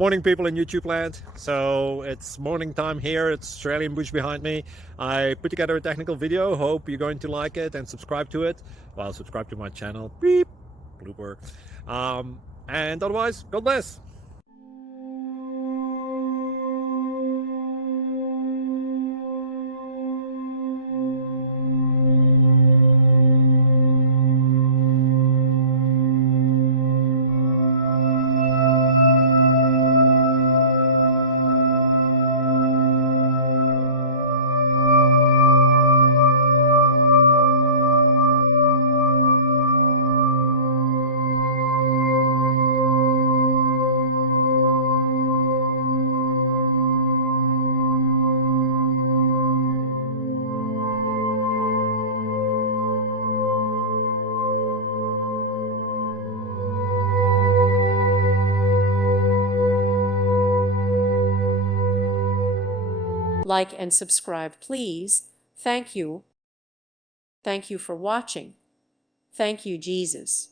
Morning, people in YouTube land. So it's morning time here. It's Australian bush behind me. I put together a technical video. Hope you're going to like it and subscribe to it. Well, subscribe to my channel. Beep. Blooper. And otherwise, God bless. Like and subscribe, please. Thank you. Thank you for watching. Thank you, Jesus.